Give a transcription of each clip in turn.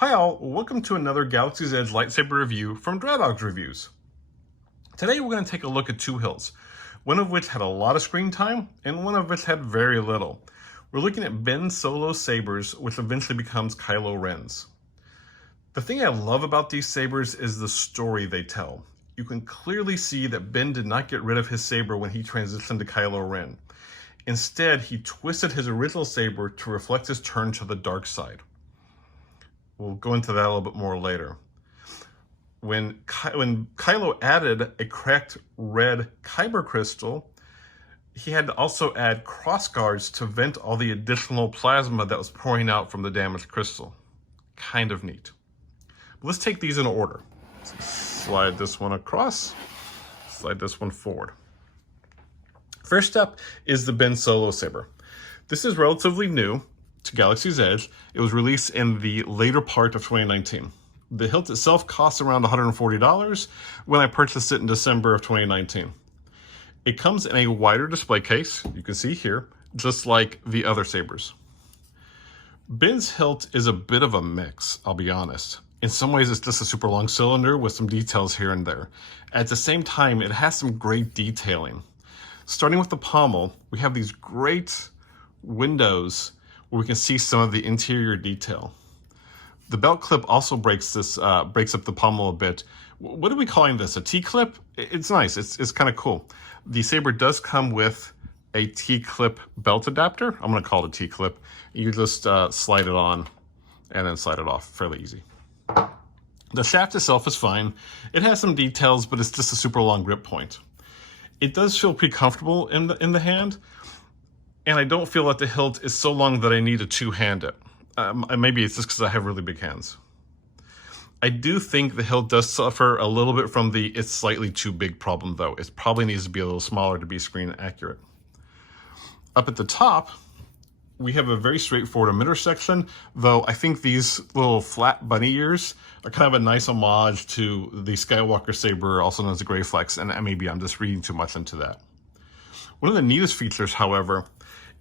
Hi all, welcome to another Galaxy's Edge lightsaber review from Dradog's Reviews. Today we're going to take a look at two hilts, one of which had a lot of screen time and one of which had very little. We're looking at Ben's Solo Sabers, which eventually becomes Kylo Ren's. The thing I love about these sabers is the story they tell. You can clearly see that Ben did not get rid of his saber when he transitioned to Kylo Ren. Instead, he twisted his original saber to reflect his turn to the dark side. We'll go into that a little bit more later. When Kylo added a cracked red kyber crystal, he had to also add crossguards to vent all the additional plasma that was pouring out from the damaged crystal. Kind of neat. But let's take these in order. Slide this one across, slide this one forward. First up is the Ben Solo Saber. This is relatively new to Galaxy's Edge. It was released in the later part of 2019. The hilt itself costs around $140 when I purchased it in December of 2019. It comes in a wider display case, you can see here, just like the other sabers. Ben's hilt is a bit of a mix, I'll be honest. In some ways, it's just a super long cylinder with some details here and there. At the same time, it has some great detailing. Starting with the pommel, we have these great windows where we can see some of the interior detail. The belt clip also breaks up the pommel a bit. What are we calling this? A T-clip? It's nice. It's kind of cool. The saber does come with a T-clip belt adapter. I'm going to call it a T-clip. You just slide it on and then slide it off. Fairly easy. The shaft itself is fine. It has some details, but it's just a super long grip point. It does feel pretty comfortable in the hand. And I don't feel that the hilt is so long that I need to two-hand it. Maybe it's just because I have really big hands. I do think the hilt does suffer a little bit from the it's slightly too big problem, though. It probably needs to be a little smaller to be screen accurate. Up at the top, we have a very straightforward emitter section, though I think these little flat bunny ears are kind of a nice homage to the Skywalker saber, also known as the Gray Flex, and maybe I'm just reading too much into that. One of the neatest features, however,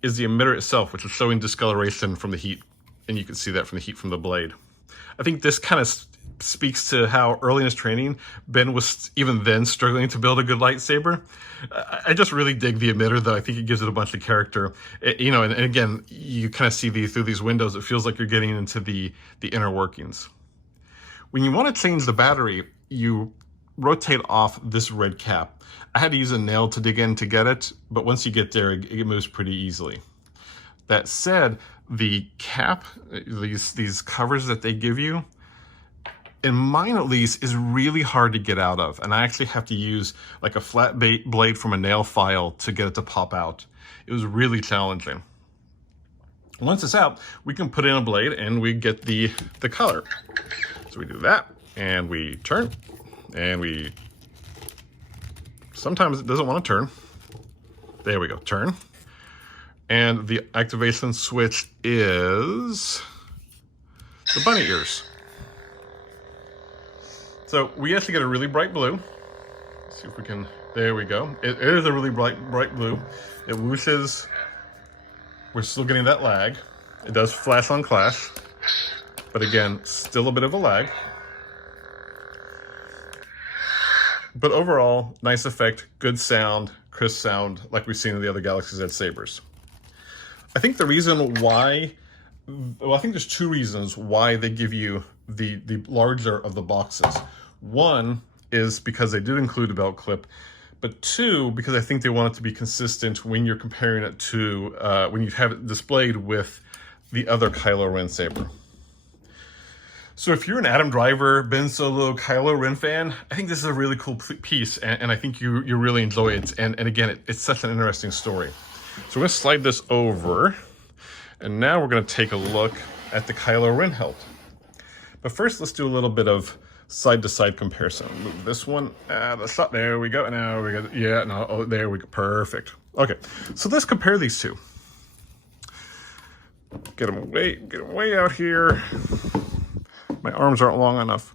is the emitter itself, which is showing discoloration from the heat, and you can see that from the heat from the blade. I think this kind of speaks to how early in his training, Ben was even then struggling to build a good lightsaber. I just really dig the emitter, though. I think it gives it a bunch of character. And again, you kind of see through these windows, it feels like you're getting into the inner workings. When you want to change the battery, you rotate off this red cap. I had to use a nail to dig in to get it, but once you get there, it moves pretty easily. That said, the cap, these covers that they give you, in mine at least, is really hard to get out of. And I actually have to use like a flat blade from a nail file to get it to pop out. It was really challenging. Once it's out, we can put in a blade and we get the color. So we do that and we turn and we... Sometimes it doesn't want to turn. There we go, turn. And the activation switch is the bunny ears. So we actually get a really bright blue. Let's see if we can, there we go. It is a really bright blue. It whooshes. We're still getting that lag. It does flash on clash, but again, still a bit of a lag. But overall, nice effect, good sound, crisp sound, like we've seen in the other Galaxy's Edge sabers. I think the reason why, well, I think there's two reasons why they give you the larger of the boxes. One is because they did include a belt clip, but two, because I think they want it to be consistent when you're comparing it to, when you have it displayed with the other Kylo Ren saber. So if you're an Adam Driver, Ben Solo, Kylo Ren fan, I think this is a really cool piece, and I think you really enjoy it. And again, it's such an interesting story. So we're going to slide this over, and now we're going to take a look at the Kylo Ren hilt. But first, let's do a little bit of side-to-side comparison. Move this one, let's stop, there we go. Now we got, yeah, no, oh, there we go, perfect. Okay, so let's compare these two. Get them way out here. My arms aren't long enough.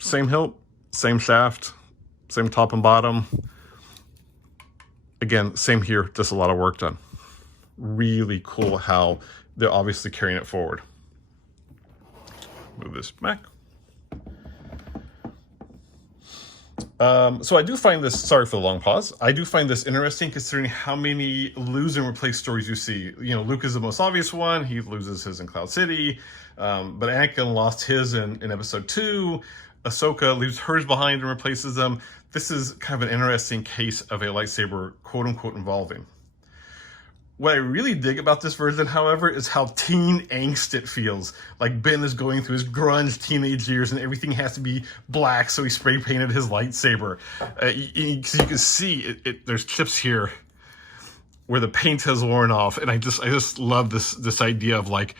Same hilt, same shaft, same top and bottom. Again, same here, just a lot of work done. Really cool how they're obviously carrying it forward. move this back. So I do find this, sorry for the long pause, I do find this interesting considering how many lose and replace stories you see. You know, Luke is the most obvious one. He loses his in Cloud City, but Anakin lost his in episode 2. Ahsoka leaves hers behind and replaces them. This is kind of an interesting case of a lightsaber quote-unquote involving. What I really dig about this version, however, is how teen angst it feels. Like Ben is going through his grunge teenage years and everything has to be black, so he spray painted his lightsaber. You can see there's chips here where the paint has worn off, and I just love this idea of like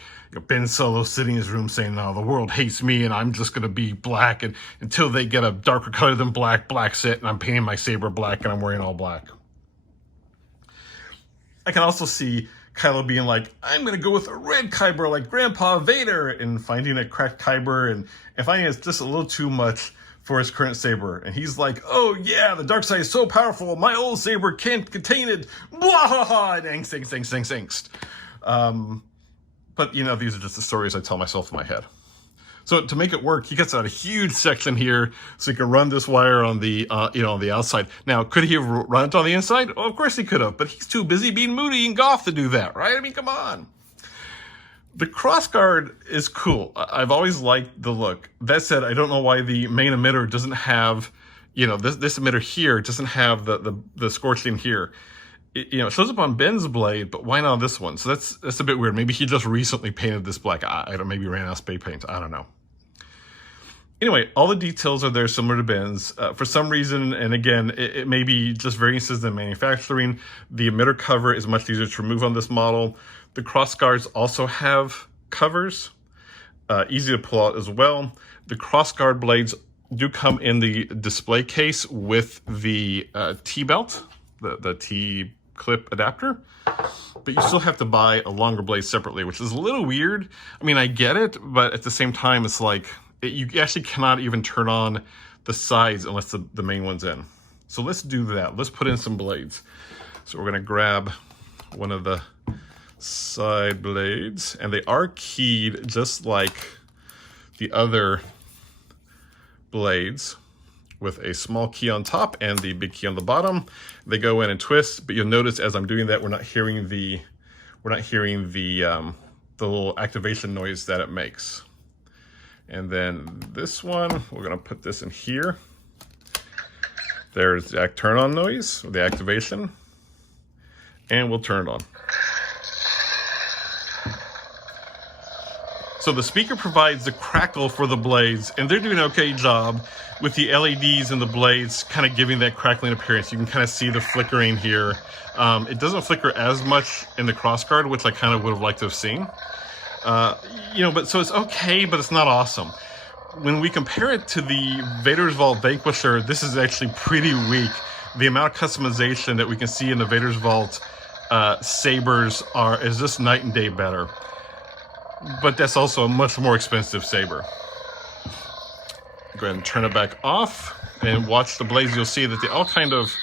Ben Solo sitting in his room saying, "No, the world hates me, and I'm just gonna be black, and until they get a darker color than black, black's it, and I'm painting my saber black, and I'm wearing all black." I can also see Kylo being like, "I'm going to go with a red kyber like Grandpa Vader," and finding a cracked kyber and finding it's just a little too much for his current saber. And he's like, "Oh yeah, the dark side is so powerful, my old saber can't contain it." Blah, ha, ha, and angst. But, you know, these are just the stories I tell myself in my head. So to make it work, he gets out a huge section here so he can run this wire on the, on the outside. Now, could he have run it on the inside? Oh, of course he could have, but he's too busy being moody and goth to do that, right? I mean, come on. The crossguard is cool. I've always liked the look. That said, I don't know why the main emitter doesn't have, this emitter here doesn't have the scorching here. It shows up on Ben's blade, but why not on this one? So that's a bit weird. Maybe he just recently painted this black. I don't. Maybe ran out of spray paint. I don't know. Anyway, all the details are there similar to Ben's. For some reason, and again, it may be just variances in manufacturing, the emitter cover is much easier to remove on this model. The crossguards also have covers, easy to pull out as well. The crossguard blades do come in the display case with the T-belt, the T-clip adapter, but you still have to buy a longer blade separately, which is a little weird. I mean, I get it, but at the same time, it's like, you actually cannot even turn on the sides unless the main one's in. So let's do that. Let's put in some blades. So we're gonna grab one of the side blades, and they are keyed just like the other blades, with a small key on top and the big key on the bottom. They go in and twist, but you'll notice as I'm doing that, we're not hearing the little activation noise that it makes. And then this one, we're gonna put this in here. There's the turn on noise, the activation, and we'll turn it on. So the speaker provides the crackle for the blades, and they're doing an okay job with the LEDs and the blades kind of giving that crackling appearance. You can kind of see the flickering here. It doesn't flicker as much in the crossguard, which I kind of would have liked to have seen. But so it's okay, but it's not awesome. When we compare it to the Vader's Vault Vanquisher, this is actually pretty weak. The amount of customization that we can see in the Vader's Vault sabers is just night and day better. But that's also a much more expensive saber. Go ahead and turn it back off and watch the blades. You'll see that they all kind of,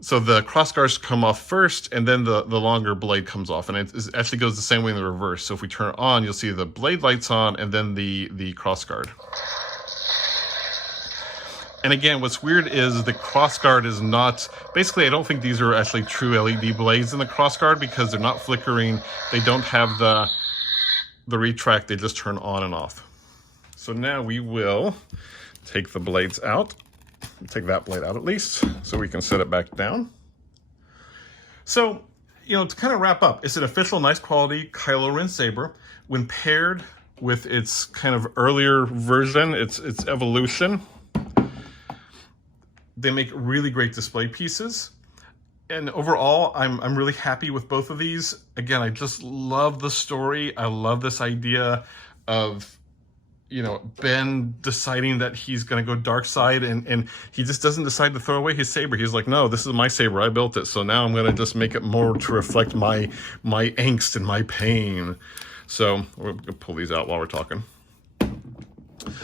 so the crossguards come off first and then the longer blade comes off, and it actually goes the same way in the reverse. So if we turn it on, you'll see the blade lights on and then the crossguard. And again, what's weird is the crossguard is not, basically I don't think these are actually true LED blades in the crossguard because they're not flickering. They don't have the retract, they just turn on and off. So now we will take the blades out, take that blade out at least, so we can set it back down. So, to kind of wrap up, it's an official, nice quality Kylo Ren saber. When paired with its kind of earlier version, its evolution, they make really great display pieces. And overall, I'm really happy with both of these. Again, I just love the story. I love this idea of, Ben deciding that he's going to go dark side, and he just doesn't decide to throw away his saber. He's like, no, this is my saber. I built it. So now I'm going to just make it more to reflect my angst and my pain. So we're going to pull these out while we're talking.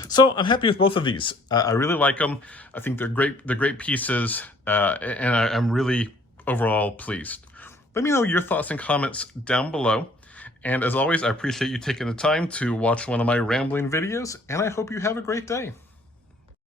So I'm happy with both of these. I really like them. I think they're great. They're great pieces. And I'm really overall pleased. Let me know your thoughts and comments down below. And as always, I appreciate you taking the time to watch one of my rambling videos, and I hope you have a great day.